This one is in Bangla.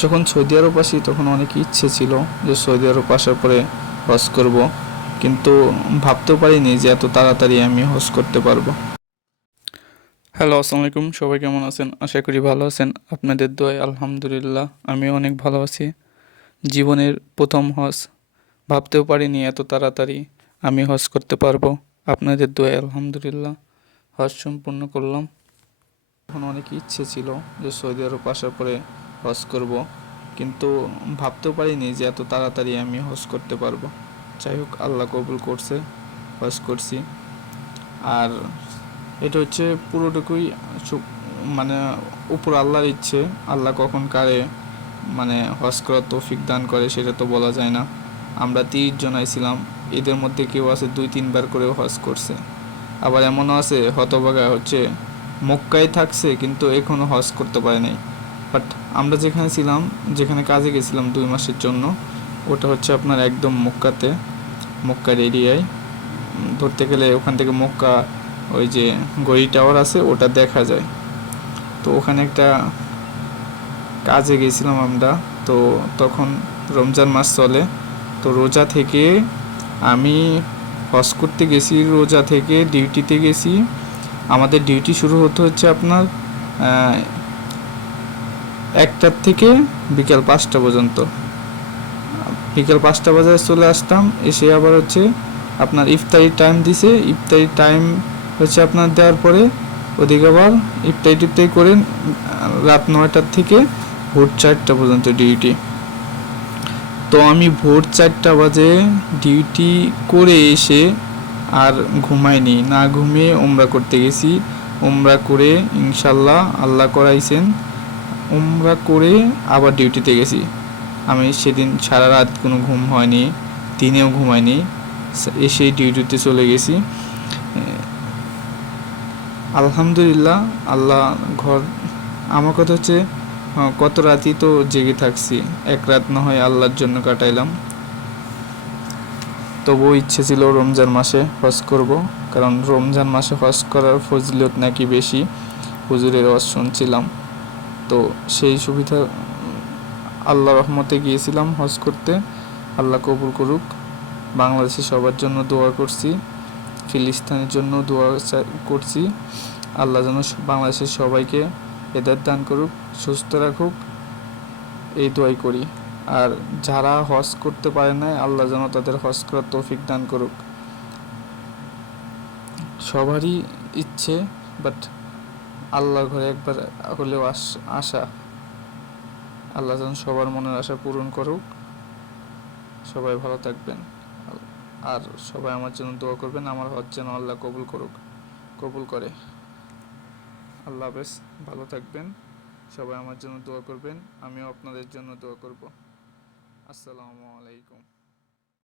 যখন সৌদি আরব আসি, তখন অনেক ইচ্ছে ছিল যে সৌদি আরব আসার পরে হজ করব। কিন্তু ভাবতেও পারিনি যে এত তাড়াতাড়ি আমি হজ করতে পারব। হ্যালো, আসসালামু আলাইকুম। সবাই কেমন আছেন? আশা করি ভালো আছেন। আপনাদের দোয়ায় আলহামদুলিল্লাহ, আমিও অনেক ভালো আছি। জীবনের প্রথম হজ, ভাবতেও পারিনি এত তাড়াতাড়ি আমি হজ করতে পারব। আপনাদের দোয়ায় আলহামদুলিল্লাহ, হজ সম্পূর্ণ করলাম। এখন অনেক ইচ্ছে ছিল যে সৌদি আরব আসার পরে হজ করব। কিন্তু ভাবতেও পারিনি যে এত তাড়াতাড়ি আমি হজ করতে পারব। যাই হোক, আল্লাহ কবুল করছে হজ করছি। আর এটা হচ্ছে পুরোটুকুই মানে উপর আল্লাহর ইচ্ছে। আল্লাহ কখন কারে মানে হজ করার তৌফিক দান করে সেটা তো বলা যায় না। আমরা তিরিশ জন আইছিলাম, এদের মধ্যে কেউ আছে দুই, তিনবার করেও হজ করছে। আবার এমনও আছে হতবাগা হচ্ছে, মক্কায় থাকছে, কিন্তু এখনও হজ করতে পারে নাই। বাট আমরা যেখানে ছিলাম, যেখানে কাজে গেছিলাম দুই মাসের জন্য, ওটা হচ্ছে আপনার একদম মক্কাতে, মক্কার এরিয়ায়। ধরতে গেলে ওখান থেকে মক্কা, ওই যে গড়ি টাওয়ার আছে, ওটা দেখা যায়। তো ওখানে একটা কাজে গেছিলাম আমরা, তো তখন রমজান মাস চলে, তো রোজা থেকে আমি হজ করতে গেছি, রোজা থেকে ডিউটিতে গেছি। আমাদের ডিউটি শুরু হতে হচ্ছে আপনার একটার থেকে বিকেল পাঁচটা পর্যন্ত। বিকেল পাঁচটা বাজারে চলে আসতাম, এসে আবার হচ্ছে আপনার ইফতারি টাইম দিছে। ইফতারি টাইম হচ্ছে আপনার দেওয়ার পরে ওদিকে আবার ইফতারি টিফতারি করে, রাত নয়টার থেকে ভোর চারটা পর্যন্ত ডিউটি তো আমি ভোর চারটা বাজে ডিউটি করে এসে আর ঘুমাইনি। না ঘুমিয়ে ওমরা করতে গেছি। ওমরা করে ইনশাল্লাহ আল্লাহ করাইছেন। ওমরা করে আবার ডিউটিতে গেছি। আমি সেদিন সারা রাত কোনো ঘুম হয়নি, দিনেও ঘুমাইনি এসে ডিউটিতে চলে গেছি। আলহামদুলিল্লাহ, আল্লাহ ঘর আমার কথা হচ্ছে কত রাতই তো জেগে থাকছি, এক রাত না হয় আল্লাহর জন্য কাটাইলাম। তবুও ইচ্ছে ছিল রমজান মাসে হজ করব, কারণ রমজান মাসে হজ করার ফজিলত নাকি বেশি, হুজুরের ওয়াজ শুনছিলাম। তো সেই সুবিধা, আল্লাহ রহমতে গিয়েছিলাম হজ করতে। আল্লাহ কবুল করুক। বাংলাদেশে সবার জন্য দোয়া করছি। ফিলিস্তানের জন্য দোয়া করছি। আল্লাহ যেন বাংলাদেশের সবাইকে হেদায়ত দান করুক, সুস্থ রাখুক। এই দোয়াই করি। আর যারা হজ করতে পারে না আল্লাহ যেন তাদের হজ করার তৌফিক দান করুক। সবারই ইচ্ছে বাট আল্লাহর ঘরে একবার হলেও আশা আল্লাহ যেন সবার মনের আশা পূরণ করুক। সবাই ভালো থাকবেন। আর সবাই আমার জন্য দোয়া করবেন, আমার হজ যেন আল্লাহ কবুল করুক, কবুল করে। আল্লাহ হাফেজ, ভালো থাকবেন। সবাই আমার জন্য দোয়া করবেন, আমিও আপনাদের জন্য দোয়া করব। আসসালামু আলাইকুম।